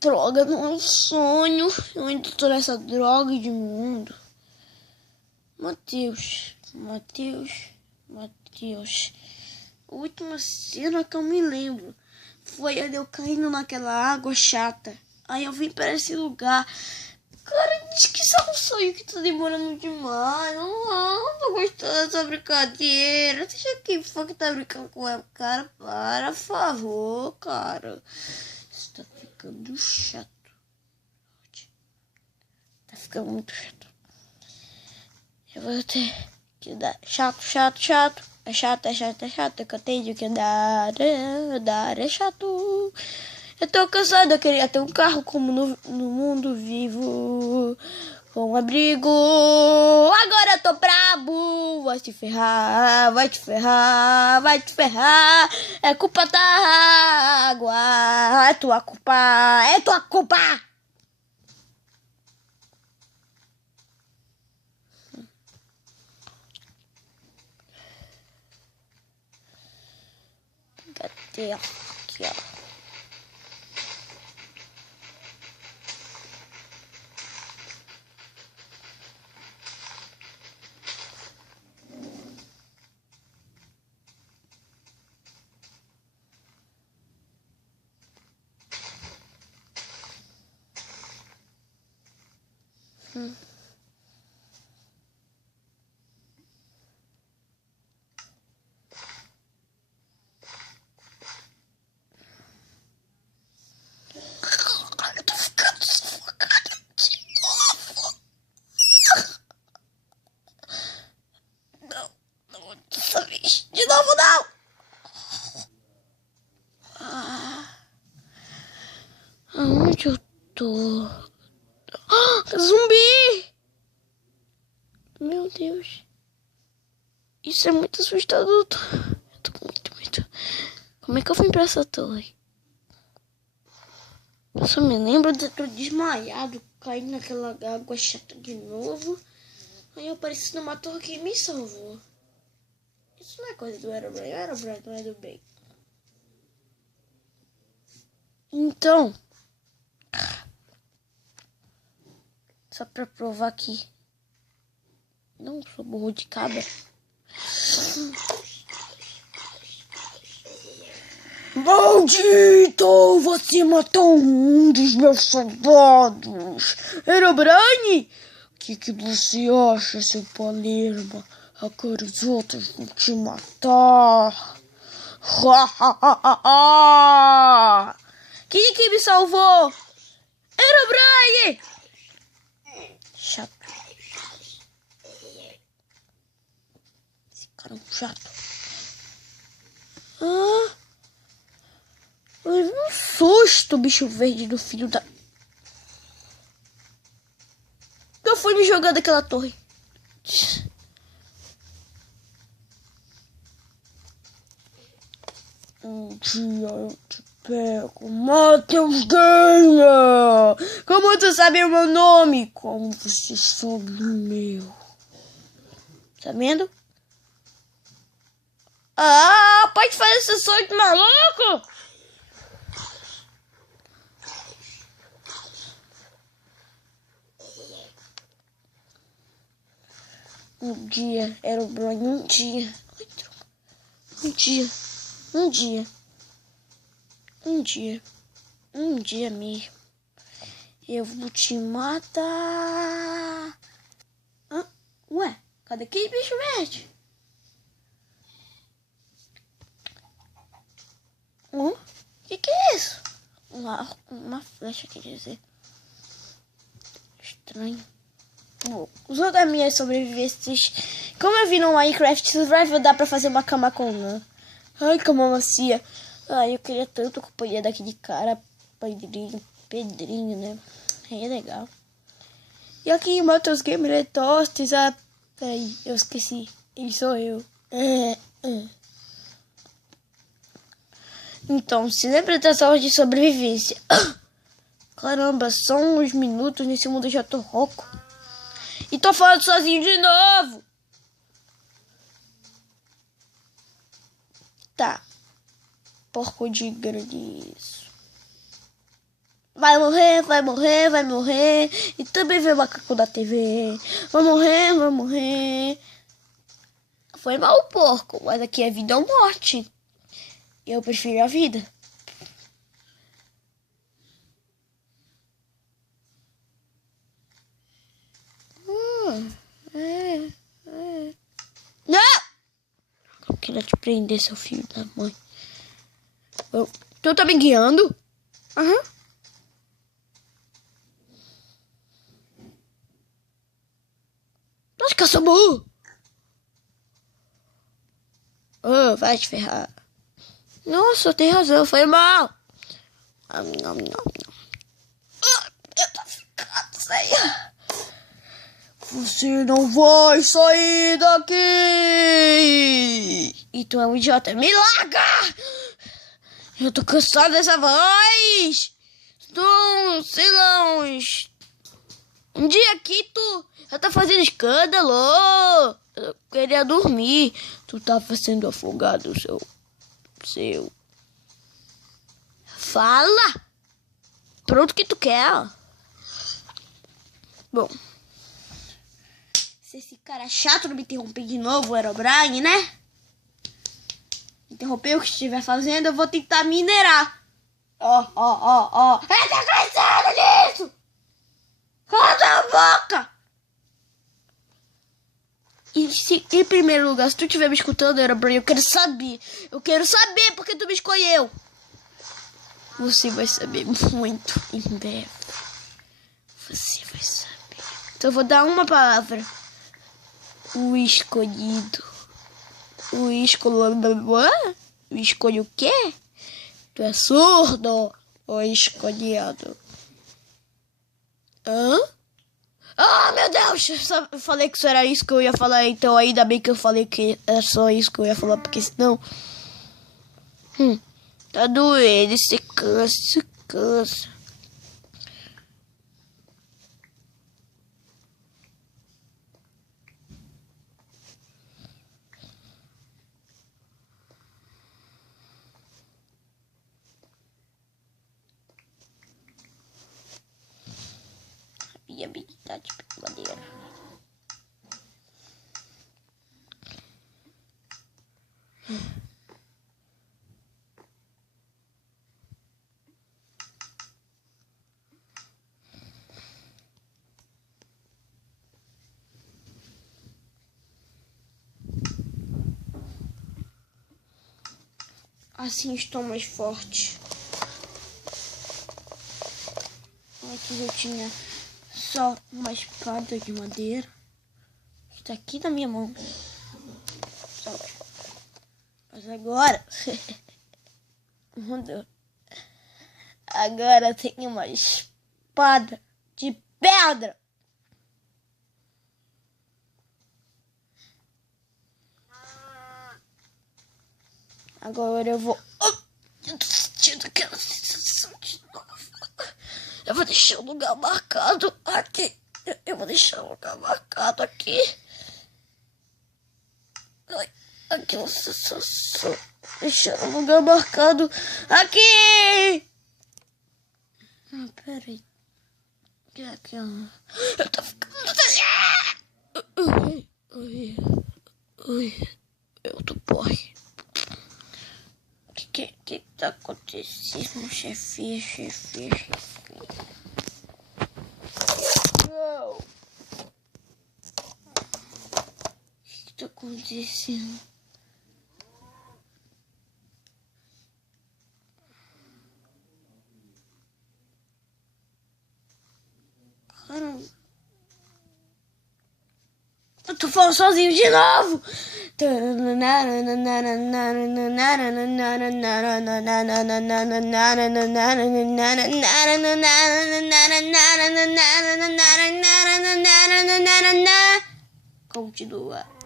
Droga, não é um sonho. Eu ainda tô nessa droga de mundo. Matheus. A última cena que eu me lembro foi a de eu caindo naquela água chata. Aí eu vim para esse lugar. Cara, diz que isso é um sonho que tá demorando demais. Não tô gostando dessa brincadeira. Seja quem for que tá brincando com ela, cara, para, por favor, cara. Isso tá ficando chato. Tá ficando muito chato. Eu vou ter que dar. Chato. É chato. Que eu tenho que dar é chato. Eu tô cansado, eu queria ter um carro como no mundo vivo. Com um abrigo. Agora eu tô brabo. Vai te ferrar. É culpa da água. É tua culpa. Cadê aqui, ó? Eu tô ficando sufocado de novo. Não, dessa vez. De novo, não. Aonde eu tô? Zumbi! Meu Deus. Isso é muito assustador. Eu tô com muito medo. Como é que eu vim pra essa torre? Eu só me lembro de ter desmaiado, caindo naquela água chata de novo. Aí eu apareci numa torre que me salvou. Isso não é coisa do Herobrine. O Herobrine não é do bem. Então, só pra provar que não sou burro de cabra. Maldito! Você matou um dos meus soldados! Herobrine! O que você acha, seu Palerma? Agora os outros vão te matar! Quem é que me salvou? Herobrine! Chato. Esse cara é um chato. Eu levei um susto, bicho verde do filho da... Eu fui me jogar daquela torre. Um dia eu te pego, Matheus Gamer! Como tu sabe o meu nome? Como você soube o meu? Tá vendo? Ah, pode fazer esse sonho de maluco? Um dia, era o Brian, um dia mesmo, eu vou te matar. Ué, cadê aquele bicho verde? Que é isso? Uma flecha, quer dizer. Estranho. Usando as minhas sobrevivências. Como eu vi no Minecraft Survival, dá pra fazer uma cama com lã. Ai, cama macia. Ai, eu queria tanto a companhia daquele cara. Pedrinho, né? É legal. E aqui, Matheus Gamer Tostes. Ah, peraí, eu esqueci. Ele sou eu. Então, se lembra das aulas de sobrevivência. Caramba, só uns minutos nesse mundo eu já tô rouco. E tô falando sozinho de novo. Tá. Porco de granizo. Vai morrer, vai morrer, vai morrer. E também vê o macaco da TV. Vai morrer, vai morrer. Foi mal o porco, mas aqui é vida ou morte. Eu prefiro a vida. Não! Eu queria te prender, seu filho da mãe. Tu tá me guiando? Aham. Nossa, que eu sou burro. Oh, vai te ferrar. Nossa, tem razão, foi mal. Eu tô ficando sem. Você não vai sair daqui! E tu é um idiota. Me larga! Eu tô cansado dessa voz! Estou, sei lá, um dia aqui tu já tá fazendo escândalo! Eu queria dormir. Tu tava sendo afogado, seu... Fala! Pronto que tu quer. Bom... Se esse cara chato não me interromper de novo, o Herobrine, né? Interromper o que estiver fazendo, eu vou tentar minerar. Ó. Eu tô cansado disso! Cala a boca! E se, em primeiro lugar, se tu estiver me escutando, Herobrine, eu quero saber. Eu quero saber porque tu me escolheu. Você vai saber muito em breve. Você vai saber. Então eu vou dar uma palavra. O escolhido. O escolhido. O escolhido o quê? Tu é surdo? O escolhido. Hã? Ah, meu Deus! Eu falei que isso era isso que eu ia falar. Então ainda bem que eu falei que era só isso que eu ia falar. Porque senão... tá doendo. Você cansa. E habilidade de madeira. Assim estou mais forte. Antes eu tinha só uma espada de madeira. Está aqui na minha mão. Mas agora... mudou. Agora eu tenho uma espada de pedra. Agora eu vou... eu tô sentindo aquela sensação de novo. Eu vou deixar o lugar marcado aqui. Eu vou deixar o lugar marcado aqui. Ai, aquela sensação. Deixar o lugar marcado aqui. Ah, peraí. Que é aquela... Eu tô ficando... Ui. Eu tô porre. O que tá acontecendo, chefe? Não. O que tá acontecendo? Caramba. Eu tô falando sozinho de novo. Continua.